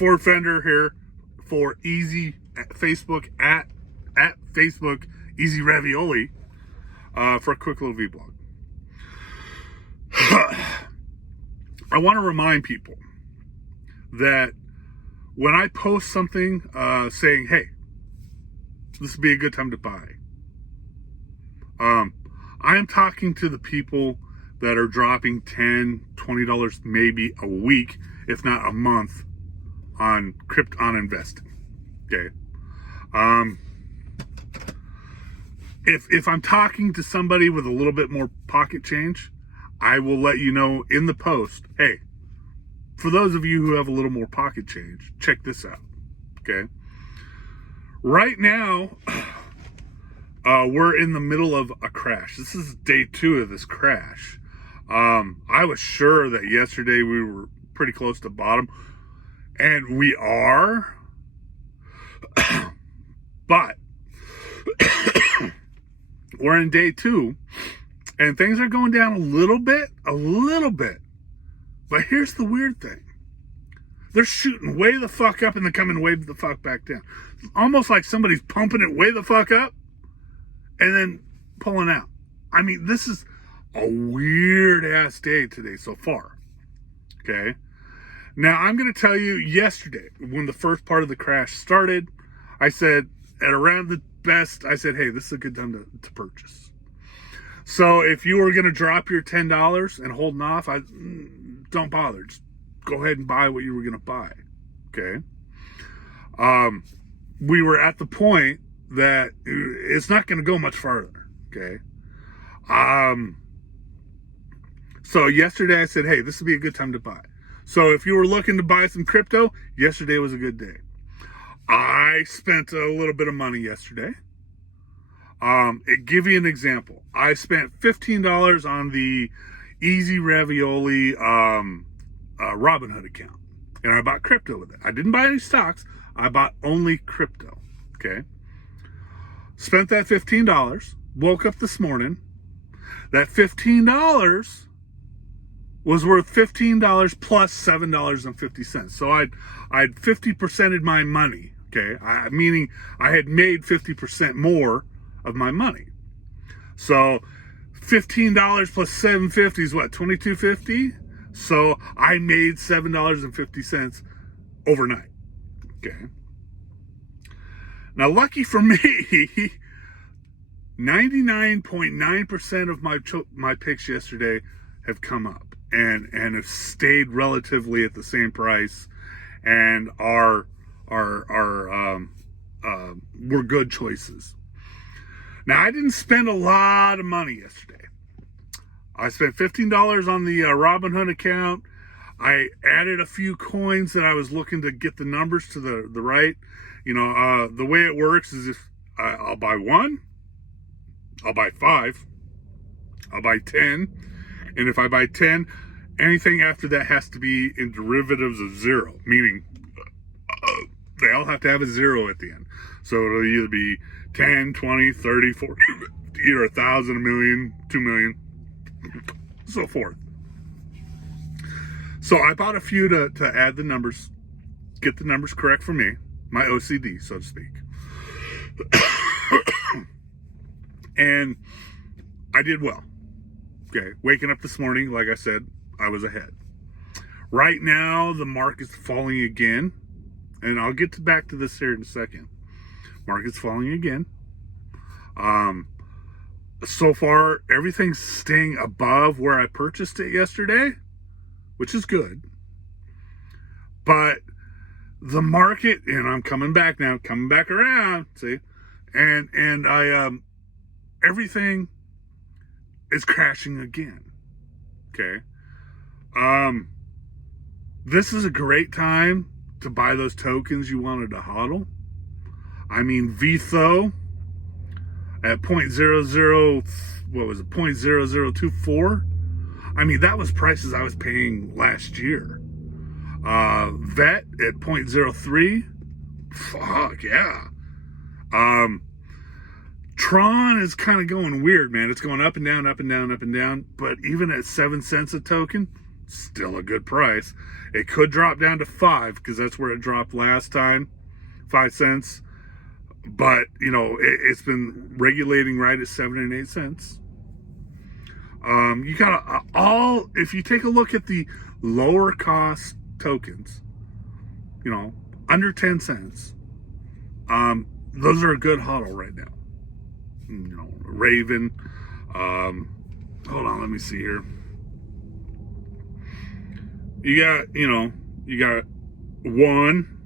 Ford Fender here for Easy Facebook at Facebook Easy Ravioli for a quick little vlog. I want to remind people that when I post something saying, hey, this would be a good time to buy, I am talking to the people that are dropping $10, $20 maybe a week, if not a month, on investing. Okay. If I'm talking to somebody with a little bit more pocket change, I will let you know in the post, hey, for those of you who have a little more pocket change, check this out. Okay. Right now, we're in the middle of a crash. This is day 2 of this crash. I was sure that yesterday we were pretty close to bottom, and we are, but we're in day 2, and things are going down a little bit. But here's the weird thing. They're shooting way the fuck up and then coming way the fuck back down. It's almost like somebody's pumping it way the fuck up and then pulling out. I mean, this is a weird ass day today so far. Okay. Now I'm going to tell you, yesterday when the first part of the crash started, I said at around the best, I said, hey, this is a good time to purchase. So if you were going to drop your $10 and holding off, don't bother. Just go ahead and buy what you were going to buy. Okay. We were at the point that it's not going to go much farther. Okay. So yesterday I said, hey, this would be a good time to buy. So if you were looking to buy some crypto, yesterday was a good day. I spent a little bit of money yesterday. Give you an example. I spent $15 on the Easy Ravioli Robinhood account, and I bought crypto with it. I didn't buy any stocks. I bought only crypto. Okay. Spent that $15. Woke up this morning. That $15 was worth $15 plus $7.50. So I'd 50%ed my money. Okay. Meaning I had made 50% more of my money. So $15 plus $7.50 is what, $22.50? So I made $7.50 overnight. Okay. Now, lucky for me, 99.9% of my picks yesterday have come up and have stayed relatively at the same price and were good choices. Now, I didn't spend a lot of money yesterday. I spent $15 on the Robinhood account. I added a few coins that I was looking to get the numbers to the right. You know, the way it works is if I'll buy 1, I'll buy 5, I'll buy 10. And if I buy 10, anything after that has to be in derivatives of 0, meaning they all have to have a 0 at the end. So it'll either be 10, 20, 30, 40, either 1,000, 1,000,000, 2,000,000, so forth. So I bought a few to add the numbers, get the numbers correct for me, my OCD, so to speak. And I did well. Okay, waking up this morning, like I said, I was ahead. Right now, the market's falling again, and I'll get back to this here in a second. Market's falling again. So far, everything's staying above where I purchased it yesterday, which is good. But the market, and I'm coming back now, coming back around, see, and I everything is crashing again. Okay. This is a great time to buy those tokens you wanted to hodl. I mean, VTHO at 0.00, what was it, 0.0024? I mean, that was prices I was paying last year. VET at 0.03. Fuck yeah. Tron is kind of going weird, man. It's going up and down, up and down, up and down. But even at 7 cents a token, still a good price. It could drop down to 5 because that's where it dropped last time, 5 cents. But, you know, it's been regulating right at 7 and 8 cents. You got if you take a look at the lower cost tokens, you know, under 10 cents, those are a good huddle right now. You know, Raven, hold on, let me see here. You got One,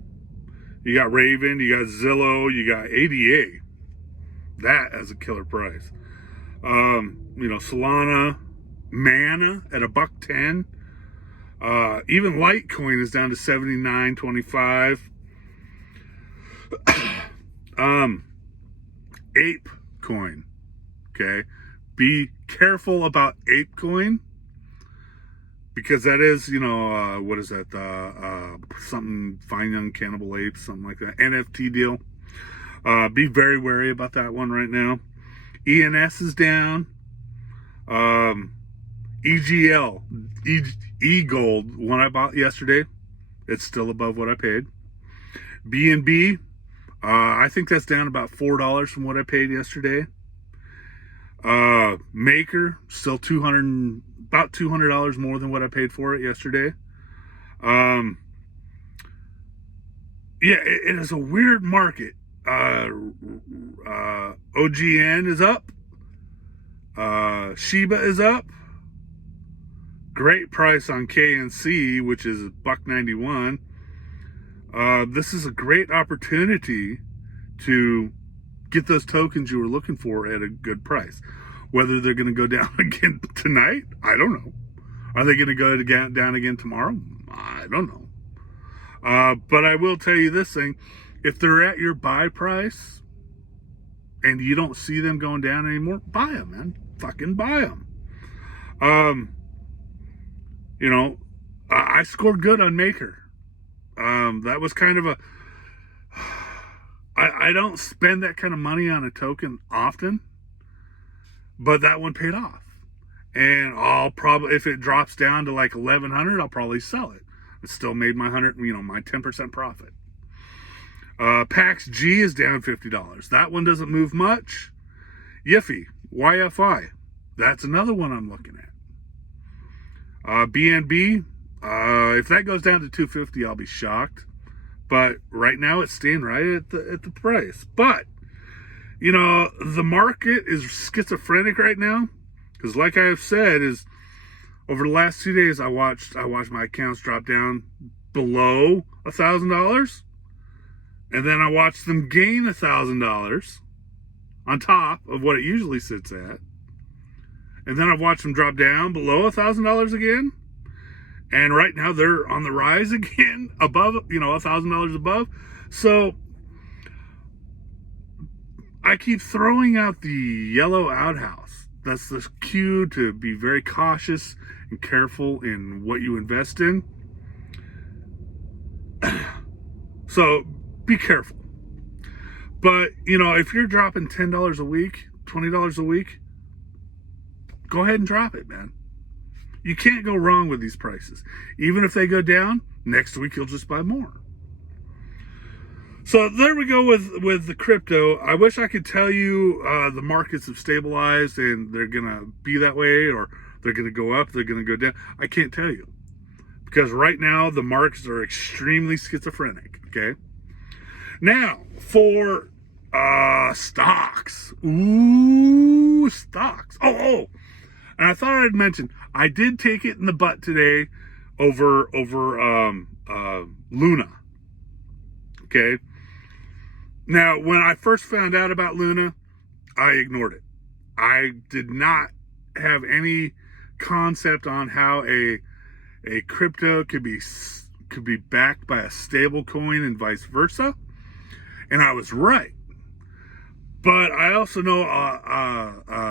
you got Raven, you got Zillow, you got ADA. That as a killer price. You know, Solana, Mana at $1.10. Even Litecoin is down to 79.25. ApeCoin. Okay. Be careful about ApeCoin, because that is, you know, what is that? Something Fine Young Cannibal Apes, something like that. NFT deal. Be very wary about that one right now. ENS is down. EGL, E-Gold, one I bought yesterday. It's still above what I paid. BNB, I think that's down about $4 from what I paid yesterday. Maker, still about $200 more than what I paid for it yesterday. Yeah, it is a weird market. OGN is up. Shiba is up. Great price on KNC, which is $1.91. This is a great opportunity to get those tokens you were looking for at a good price. Whether they're going to go down again tonight, I don't know. Are they going to go down again tomorrow? I don't know. But I will tell you this thing. If they're at your buy price and you don't see them going down anymore, buy them, man. Fucking buy them. You know, I scored good on Maker. That was kind of I don't spend that kind of money on a token often, but that one paid off. And I'll probably, if it drops down to like 1,100, I'll probably sell it. It still made my my 10% profit. PAX G is down $50. That one doesn't move much. Yiffy, YFI, that's another one I'm looking at. BNB, if that goes down to 250, I'll be shocked. But right now it's staying right at the price. But, you know, the market is schizophrenic right now. Because like I have said, is over the last 2 days, I watched my accounts drop down below $1,000. And then I watched them gain $1,000 on top of what it usually sits at. And then I've watched them drop down below $1,000 again. And right now they're on the rise again, above, $1,000 above. So I keep throwing out the yellow outhouse. That's the cue to be very cautious and careful in what you invest in. So be careful. But, if you're dropping $10 a week, $20 a week, go ahead and drop it, man. You can't go wrong with these prices. Even if they go down, next week you'll just buy more. So there we go with the crypto. I wish I could tell you the markets have stabilized and they're going to be that way, or they're going to go up, they're going to go down. I can't tell you. Because right now the markets are extremely schizophrenic, okay? Now, for stocks. Ooh, stocks. Oh. And I thought I'd mention, I did take it in the butt today over Luna. Okay. Now, when I first found out about Luna, I ignored it. I did not have any concept on how a crypto could be backed by a stable coin and vice versa. And I was right. But I also know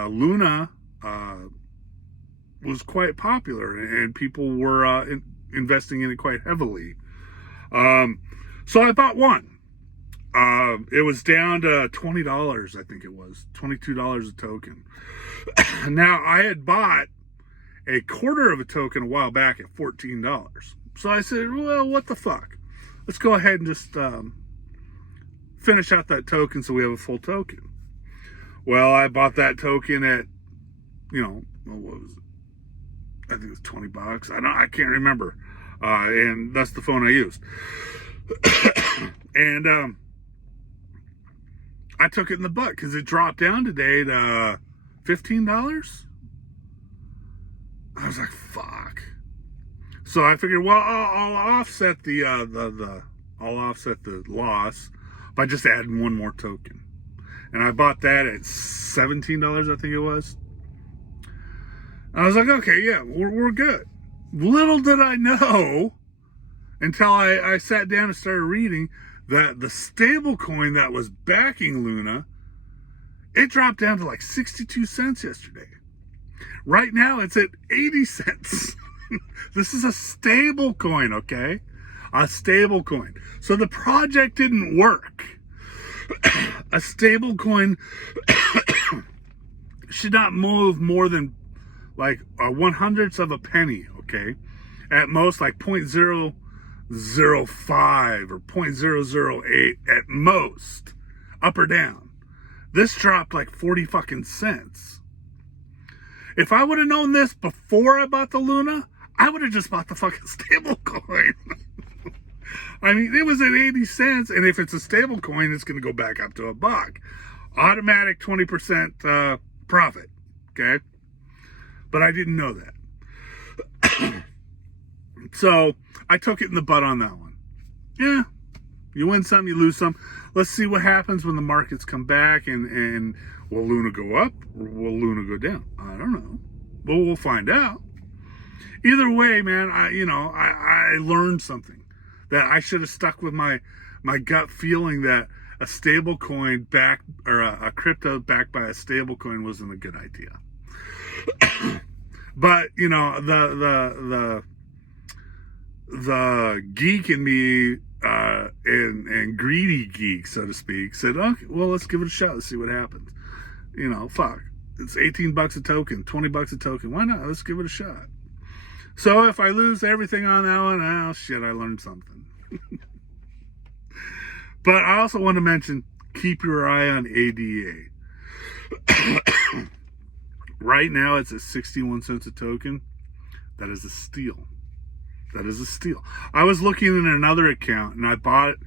Luna was quite popular and people were investing in it quite heavily. So I bought one. It was down to $20, I think it was. $22 a token. Now, I had bought a quarter of a token a while back at $14. So I said, well, what the fuck? Let's go ahead and just finish out that token so we have a full token. Well, I bought that token at, what was it? I think it was $20. I can't remember. And that's the phone I used. And I took it in the butt because it dropped down today to $15. I was like, fuck. So I figured, well, I'll offset the loss by just adding one more token. And I bought that at $17, I think it was. I was like, okay, yeah, we're good. Little did I know, until I sat down and started reading, that the stable coin that was backing Luna, it dropped down to like 62 cents yesterday. Right now it's at 80 cents. This is a stable coin, okay? A stable coin. So the project didn't work. A stable coin should not move more than like a 1/100th of a penny, okay? At most like 0.005 or 0.008 at most, up or down. This dropped like 40 fucking cents. If I would have known this before I bought the Luna, I would have just bought the fucking stable coin. I mean, it was at 80 cents, and if it's a stable coin, it's going to go back up to $1. Automatic 20% profit, okay? But I didn't know that. So I took it in the butt on that one. Yeah, you win some, you lose some. Let's see what happens when the markets come back, and will Luna go up or will Luna go down? I don't know, but we'll find out. Either way, man, I learned something that I should have stuck with my gut feeling that a stable coin backed, or a crypto backed by a stable coin wasn't a good idea. But the geek in me and greedy geek, so to speak, said, okay, well, let's give it a shot. Let's see what happens. Fuck, it's $18 a token, $20 a token. Why not? Let's give it a shot. So if I lose everything on that one, oh shit, I learned something. But I also want to mention, keep your eye on ADA. Right now it's at 61 cents a token. That is a steal. That is a steal. I was looking in another account, and I bought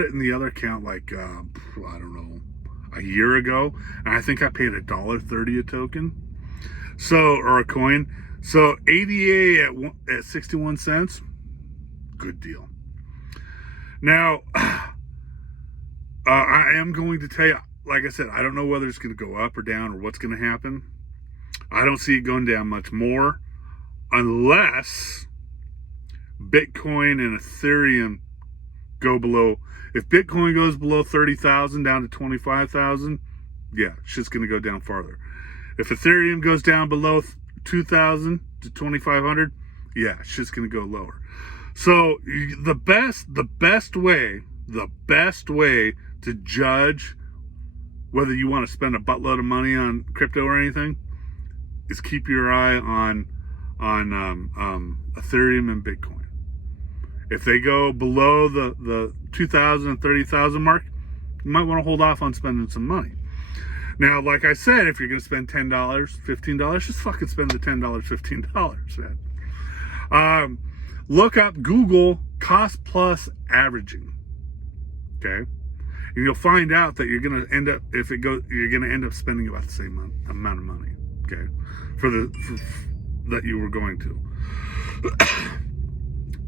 it in the other account like I don't know, a year ago, and I think I paid $1.30 a token. So, or a coin. So ADA at 61 cents, good deal. Now, I am going to tell you, like I said, I don't know whether it's going to go up or down or what's going to happen. I don't see it going down much more unless Bitcoin and Ethereum go below. If Bitcoin goes below 30,000 down to 25,000, yeah, shit's going to go down farther. If Ethereum goes down below 2,000 to 2,500, yeah, shit's going to go lower. So the best way to judge whether you want to spend a buttload of money on crypto or anything is keep your eye on Ethereum and Bitcoin. If they go below the 2,000 and 30,000 mark, you might want to hold off on spending some money. Now, like I said, if you're going to spend $10, $15, just fucking spend the $10, $15, man. Look up Google cost plus averaging. Okay? And you'll find out that you're going to end up, you're going to end up spending about the same amount of money. Okay? For that you were going to.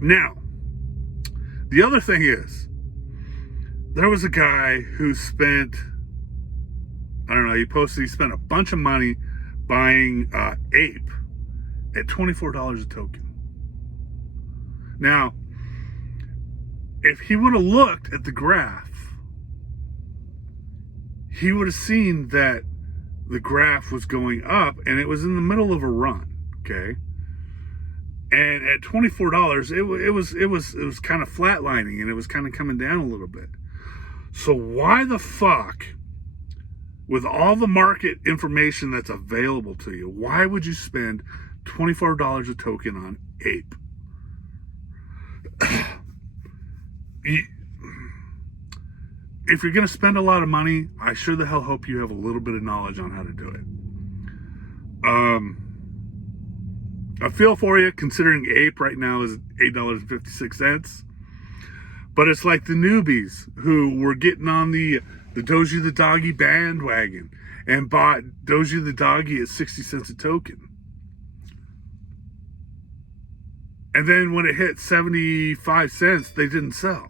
Now, the other thing is, there was a guy who spent, I don't know, he spent a bunch of money buying Ape at $24 a token. Now, if he would have looked at the graph, he would have seen that the graph was going up and it was in the middle of a run, okay? And at $24, it was kind of flatlining, and it was kind of coming down a little bit. So why the fuck, with all the market information that's available to you, why would you spend $24 a token on Ape. If you're going to spend a lot of money, I sure the hell hope you have a little bit of knowledge on how to do it. I feel for you, considering Ape right now is $8.56. But it's like the newbies who were getting on the Doji the Doggy bandwagon and bought Doji the Doggy at 60 cents a token. And then when it hit 75 cents, they didn't sell.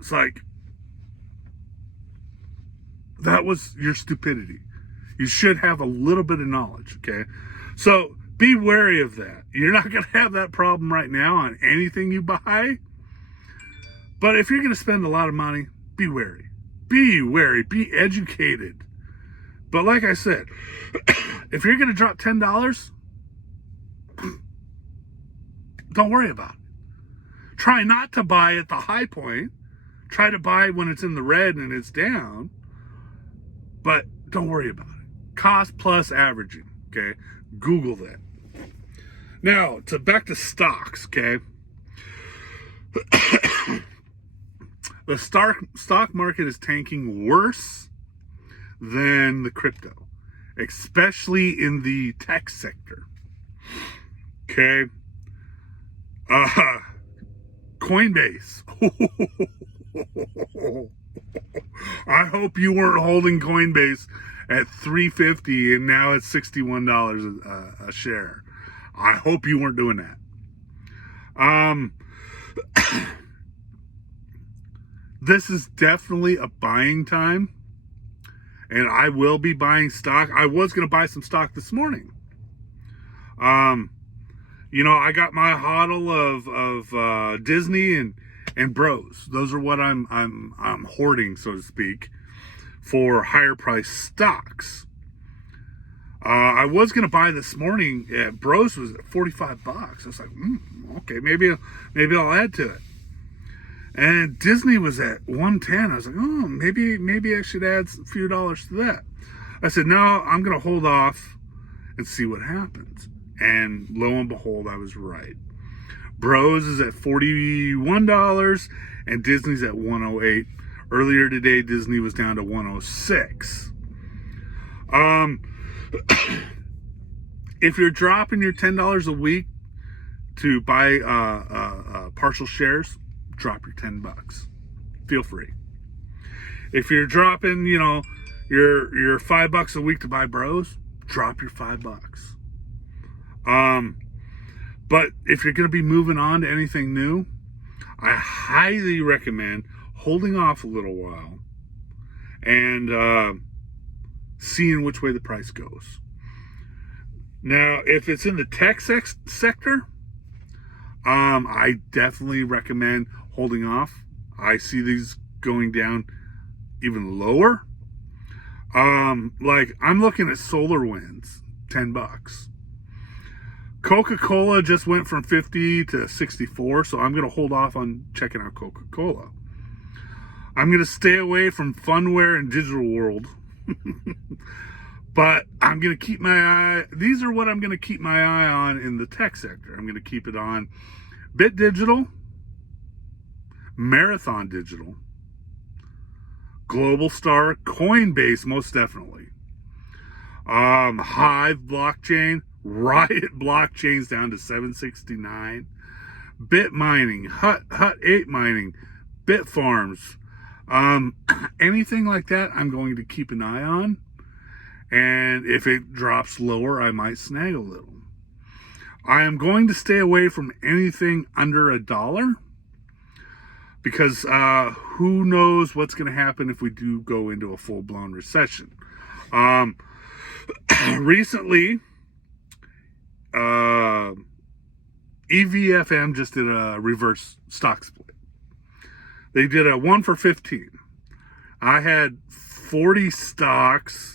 It's like, that was your stupidity. You should have a little bit of knowledge, okay? So be wary of that. You're not going to have that problem right now on anything you buy. But if you're going to spend a lot of money, be wary. Be wary. Be educated. But like I said, if you're going to drop $10, don't worry about it. Try not to buy at the high point. Try to buy when it's in the red and it's down. But don't worry about it. Cost plus averaging, okay? Google that. Now, back to stocks, okay? The stock market is tanking worse than the crypto, especially in the tech sector. Okay? Coinbase. I hope you weren't holding Coinbase at $3.50 and now it's $61 a share. I hope you weren't doing that. This is definitely a buying time, and I will be buying stock. I was going to buy some stock this morning. You know, I got my hodl of Disney and Bros. Those are what I'm hoarding, so to speak, for higher price stocks. I was gonna buy this morning. Bros was at $45. I was like, okay, maybe I'll add to it. And Disney was at $110. I was like, oh, maybe I should add a few dollars to that. I said, no, I'm gonna hold off and see what happens. And lo and behold, I was right. Bros is at $41 and Disney's at $108. Earlier today, Disney was down to $106. If you're dropping your $10 a week to buy partial shares, drop your $10. Feel free. If you're dropping, you know, your $5 a week to buy Bros, drop your $5. But if you're going to be moving on to anything new, I highly recommend holding off a little while and seeing which way the price goes. Now, if it's in the tech sector, I definitely recommend holding off. I see these going down even lower. Like I'm looking at SolarWinds, $10. Coca-Cola just went from 50 to 64, so I'm going to hold off on checking out Coca-Cola. I'm going to stay away from Funware and Digital World. But I'm going to keep my eye, these are what I'm going to keep my eye on in the tech sector. I'm going to keep it on Bit Digital, Marathon Digital, Global Star, Coinbase, most definitely. Hive Blockchain, Riot Blockchain's down to $7.69. Bit Mining, Hut 8 Mining, Bitfarms, anything like that, I'm going to keep an eye on. And if it drops lower, I might snag a little. I am going to stay away from anything under $1 because who knows what's going to happen if we do go into a full-blown recession. Recently, EVFM just did a reverse stock split. They did a 1 for 15. I had 40 stocks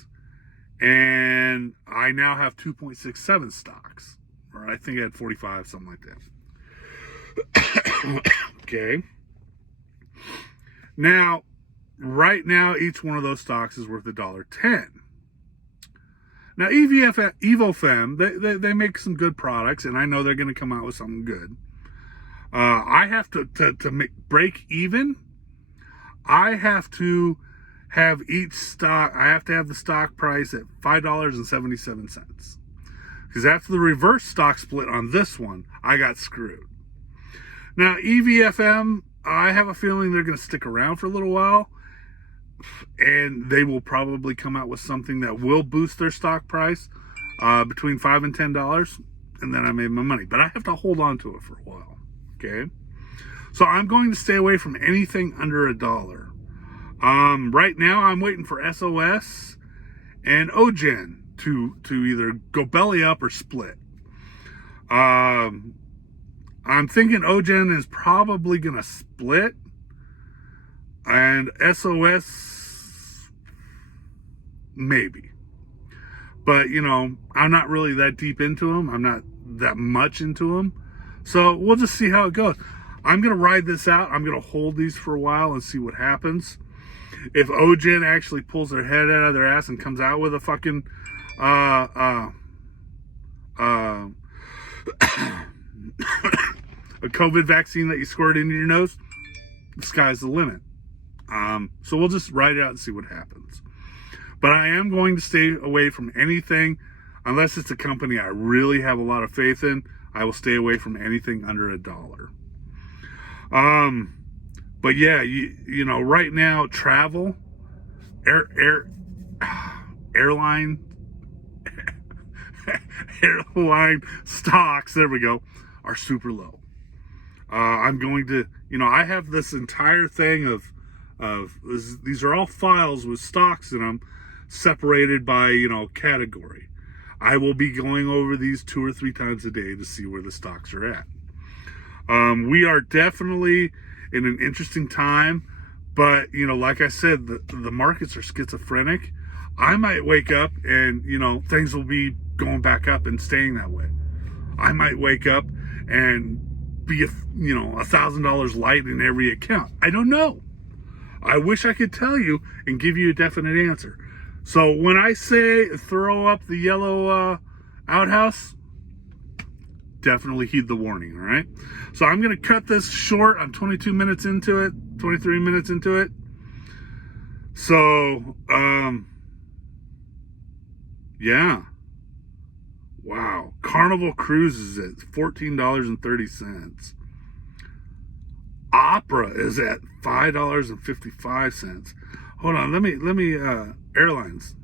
and I now have 2.67 stocks. Or I think I had 45, something like that. Okay. Now, right now, each one of those stocks is worth $1.10. Now, Evofem, they make some good products, and I know they're going to come out with something good. I have to break even. I have to have each stock. I have to have the stock price at $5.77. Because after the reverse stock split on this one, I got screwed. Now, EVFM, I have a feeling they're going to stick around for a little while, and they will probably come out with something that will boost their stock price between $5 and $10, and then I made my money. But I have to hold on to it for a while, okay? So I'm going to stay away from anything under $1. Right now, I'm waiting for SOS and Ogen to either go belly up or split. I'm thinking Ogen is probably going to split, and SOS maybe. But, you know, I'm not really that deep into them. I'm not that much into them. So we'll just see how it goes. I'm going to ride this out. I'm going to hold these for a while and see what happens. If Ogen actually pulls their head out of their ass and comes out with a fucking a COVID vaccine that you squirt into your nose, the sky's the limit. So we'll just ride it out and see what happens. But I am going to stay away from anything, unless it's a company I really have a lot of faith in. I will stay away from anything under $1. But yeah, you know, right now, travel, airline stocks, there we go, are super low. I'm going to, you know, I have this entire thing of these are all files with stocks in them, separated by, you know, category. I will be going over these 2 or 3 times a day to see where the stocks are at. We are definitely in an interesting time, but, you know, like I said, the markets are schizophrenic. I might wake up and, you know, things will be going back up and staying that way. I might wake up and be, you know, $1,000 light in every account. I don't know. I wish I could tell you and give you a definite answer. So when I say throw up the yellow outhouse, definitely heed the warning, all right? So I'm going to cut this short. I'm 22 minutes into it, 23 minutes into it. So, yeah. Wow. Carnival Cruises at $14.30. Opera is at $5.55. Hold on, let me airlines.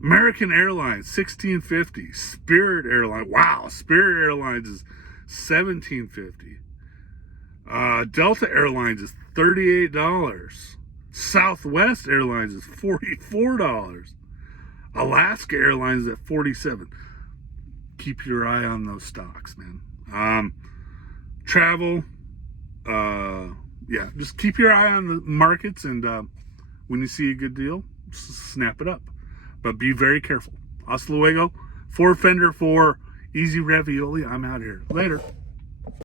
American Airlines, $16.50. Spirit Airlines, wow, Spirit Airlines is $17.50. Delta Airlines is $38. Southwest Airlines is $44. Alaska Airlines is at $47. Keep your eye on those stocks, man. Travel, yeah, just keep your eye on the markets, and when you see a good deal, snap it up. But be very careful. Hasta luego. For Fender, for Easy Ravioli, I'm out here. Later.